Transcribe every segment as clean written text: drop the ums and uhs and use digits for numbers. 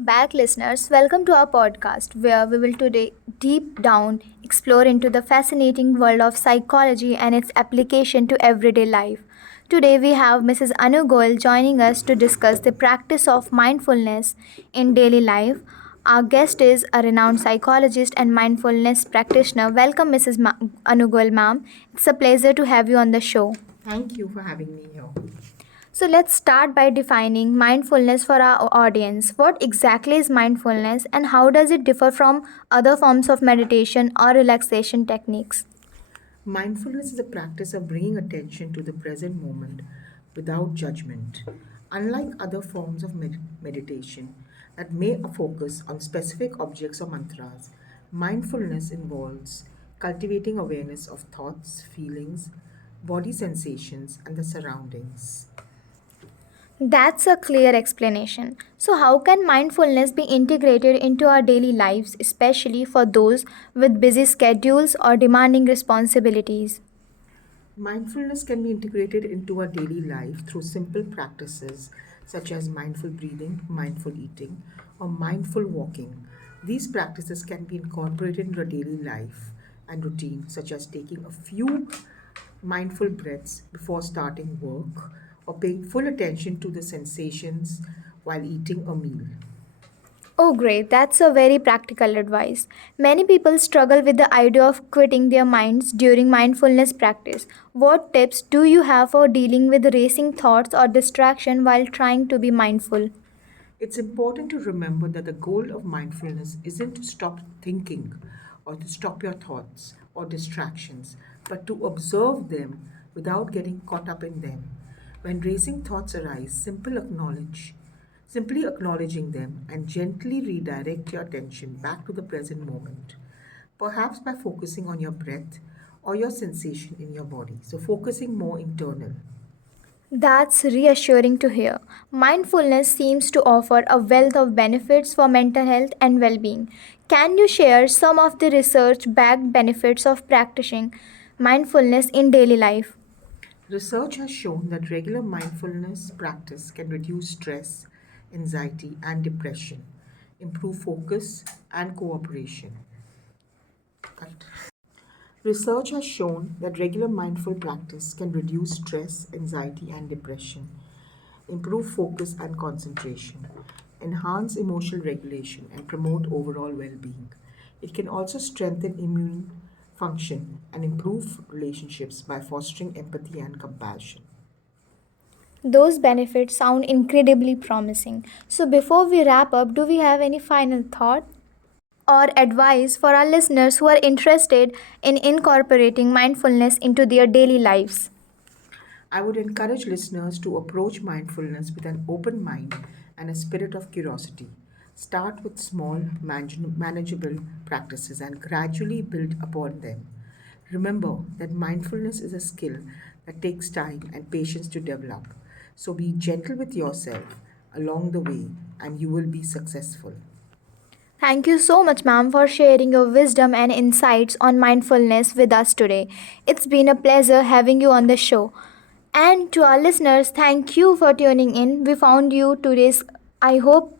Back listeners, welcome to our podcast where we will today deep down explore into the fascinating world of psychology and its application to everyday life. Today we have Mrs. Anu Goel joining us to discuss the practice of mindfulness in daily life. Our guest is a renowned psychologist and mindfulness practitioner. Welcome Mrs. Anu Goel, ma'am. It's a pleasure to have you on the show. Thank you for having me here. So let's start by defining mindfulness for our audience. What exactly is mindfulness and how does it differ from other forms of meditation or relaxation techniques? Mindfulness is a practice of bringing attention to the present moment without judgment. Unlike other forms of meditation that may focus on specific objects or mantras, mindfulness involves cultivating awareness of thoughts, feelings, body sensations, and the surroundings. That's a clear explanation. So, how can mindfulness be integrated into our daily lives, especially for those with busy schedules or demanding responsibilities? Mindfulness can be integrated into our daily life through simple practices such as mindful breathing, mindful eating, or mindful walking. These practices can be incorporated into our daily life and routine, such as taking a few mindful breaths before starting work or paying full attention to the sensations while eating a meal. Oh, great. That's a very practical advice. Many people struggle with the idea of quitting their minds during mindfulness practice. What tips do you have for dealing with racing thoughts or distraction while trying to be mindful? It's important to remember that the goal of mindfulness isn't to stop thinking or to stop your thoughts or distractions, but to observe them without getting caught up in them. When racing thoughts arise, simply acknowledging them and gently redirect your attention back to the present moment, perhaps by focusing on your breath or your sensation in your body. So focusing more internal. That's reassuring to hear. Mindfulness seems to offer a wealth of benefits for mental health and well being. Can you share some of the research backed benefits of practicing mindfulness in daily life? Research has shown that regular mindfulness practice can reduce stress, anxiety, and depression, improve focus and cooperation. Cut. Research has shown that regular mindful practice can reduce stress, anxiety, and depression, improve focus and concentration, enhance emotional regulation, and promote overall well being. It can also strengthen immune function and improve relationships by fostering empathy and compassion. Those benefits sound incredibly promising. So, before we wrap up, do we have any final thought or advice for our listeners who are interested in incorporating mindfulness into their daily lives? I would encourage listeners to approach mindfulness with an open mind and a spirit of curiosity. Start with small, manageable practices and gradually build upon them. Remember that mindfulness is a skill that takes time and patience to develop. So be gentle with yourself along the way and you will be successful. Thank you so much, ma'am, for sharing your wisdom and insights on mindfulness with us today. It's been a pleasure having you on the show. And to our listeners, thank you for tuning in. We found you today's I hope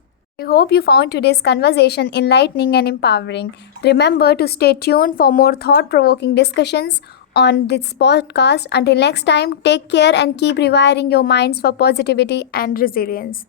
you found today's conversation enlightening and empowering. Remember to stay tuned for more thought-provoking discussions on this podcast. Until next time, take care and keep rewiring your minds for positivity and resilience.